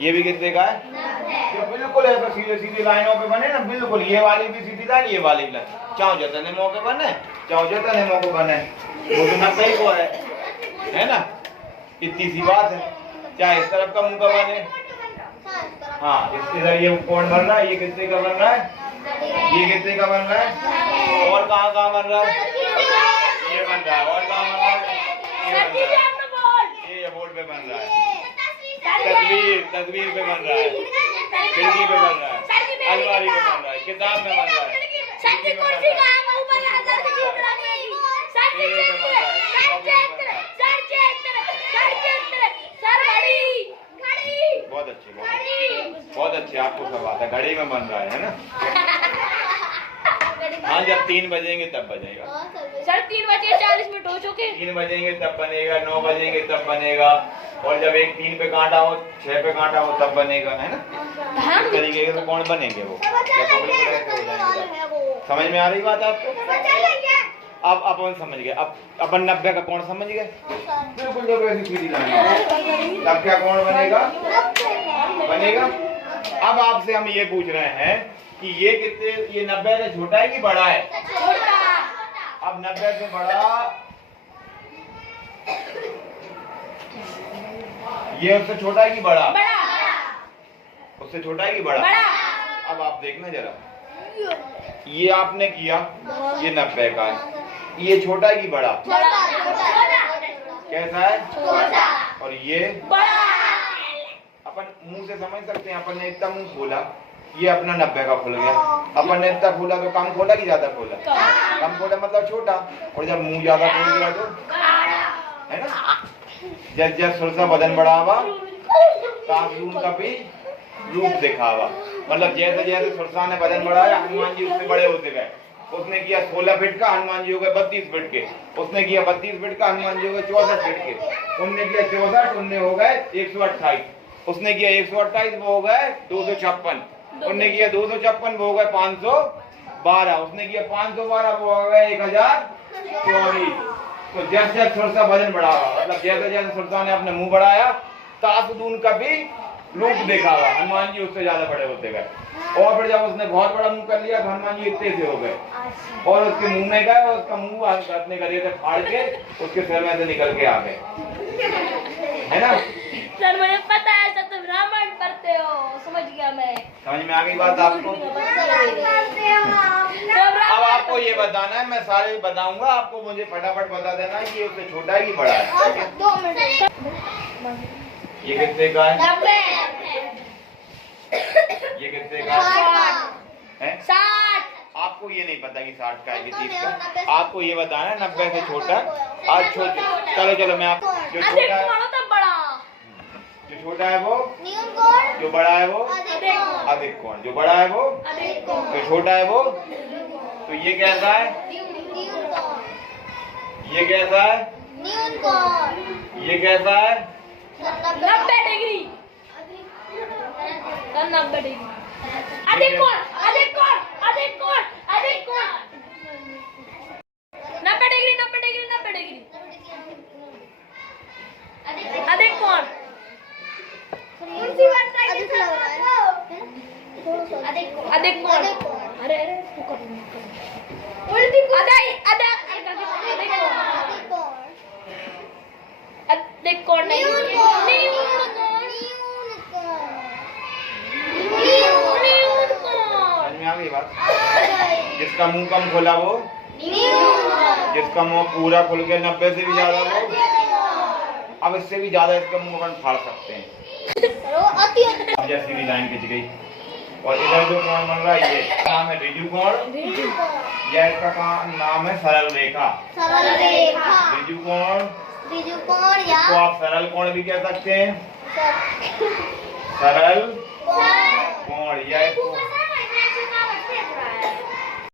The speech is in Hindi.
ये भी कितने का है? जो बिल्कुल ऐसा सीधे सीधे लाइनों पे बने ना, बिल्कुल ये वाली भी सीधी लाइन, ये वाली भी लाइन, चाहो जितने मौके बने, चाहो जितने मौके बने, वो तो 90 को है ना। इतनी सी बात है। चाहे इस तरफ का मुंह का बने, हाँ इधर ये कोण बन रहा है, ये कितने का बन रहा है, ये कितने का बन रहा है, और कहाँ कहाँ बन रहा है, ये बन रहा है, और कहाँ बन रहा है, ये बोर्ड पे बन रहा है, तस्वीर पे बन रहा है, खिड़की पे बन रहा है, अलमारी पे बन रहा है, किताब में बन रहा है, बहुत अच्छी बहुत अच्छी, आपको सब आता है। घड़ी में बन रहा है ना। हाँ जब 3 बजेंगे तब बजेगा सर। 3:40 हो चुके। 3 बजेंगे तब बनेगा, 9 बजेंगे तब बनेगा, और जब एक 3 पे कांटा हो, 6 पे कांटा हो तब बनेगा, है ना। इस तरीके से कौन बनेंगे वो, समझ में आ रही बात आपको? अब अपन समझ गए। अब अपन 90 का कोण समझ गए, बिल्कुल जब ऐसी सीधी लाइन, तब क्या कोण बनेगा। अब आपसे हम ये पूछ रहे हैं कि ये कितने, ये 90 से छोटा है कि बड़ा है? अब 90 से बड़ा, ये उससे छोटा है कि बड़ा? उससे छोटा है कि बड़ा? अब आप देखना जरा, ये आपने किया, ये 90 का है, ये छोटा है कि बड़ा? कैसा है? और ये अपन मुंह से समझ सकते हैं। अपन ने इतना मुंह खोला, ये अपना 90 का खुल गया। अपन ने इतना खोला तो कम खोला कि ज्यादा खोला? कम खोला मतलब छोटा, और जब मुंह ज्यादा खोल गया तो, है ना। जब जब सुरसा बदन बढ़ावा, ताकून का भी रूप दिखावा। मतलब जैसे जैसे सुरसा ने बदन बढ़ाया, हनुमान जी उससे बड़े होते गए। उसने किया 16 फीट का, हनुमान जी हो गए 32 फीट के। उसने किया 32 फीट का, हनुमान जी हो गए 64 फीट के। उनने किया 64, उनने हो गए 128। उसने किया 128, वो हो गए 256। उनने किया 256, वो हो गए 512। उसने किया 512, वो हो गए 1024। तो जैसे जैसे सुरसा वजन बढ़ावा, मतलब जैसे जैसे सुरसा ने अपने मुंह बढ़ाया, तासदून का भी रूप दिखावा। हनुमान जी उससे ज्यादा बड़े होते गए। और फिर जब उसने बहुत बड़ा मुंह कर लिया तो हनुमान जी इतने से हो गए, और उसके मुंह में गए, और उसका मुंह अपने गले से फाड़ के उसके सिर में से निकल के आ गए, है ना। सर मुझे पता है, सर तुम रामायण पढ़ते हो, समझ गया मैं। समझ में आ गई बात आपको? अब आपको ये बताना है, मैं सारे बताऊंगा आपको, मुझे फटाफट बता देना है कि ये उससे छोटा है कि बड़ा है। 2 मिनट। ये कितने का है? ये कितने का है? 60। आपको ये नहीं पता कि 60 का है कि 30 का? आपको ये बताना है 90 से छोटा। आज चलो चलो मैं आप, जो छोटा है, जो छोटा है वो न्यून कोण, जो बड़ा है वो अधिक कोण, जो बड़ा है वो अधिक कोण, जो छोटा है वो। तो ये कैसा है? न्यून कोण। ये कैसा है? न्यून कोण। ये कैसा है? 90 डिग्री। 90 डिग्री। अधिक कोण, अधिक कोण, अधिक कोण, अधिक कोण। 90 डिग्री, 90 डिग्री, 90 डिग्री। अधिक कोण। अधिक कोण। अरे अरे उल्टी अधिक कोण नहीं, आ गई बात। जिसका मुंह कम खोला वो, जिसका मुंह पूरा खुल के 90 से भी ज्यादा वो। अब इससे भी ज्यादा इसका मुंह अपन फाड़ सकते हैं। अब जैसी भी लाइन खिंच गई, और इधर जो कोण बन रहा है, ये नाम है ऋजु कोण, या इसका नाम है सरल रेखा। ऋजु कोण, इसको आप सरल कोण भी कह सकते हैं, सरल कोण, या इसको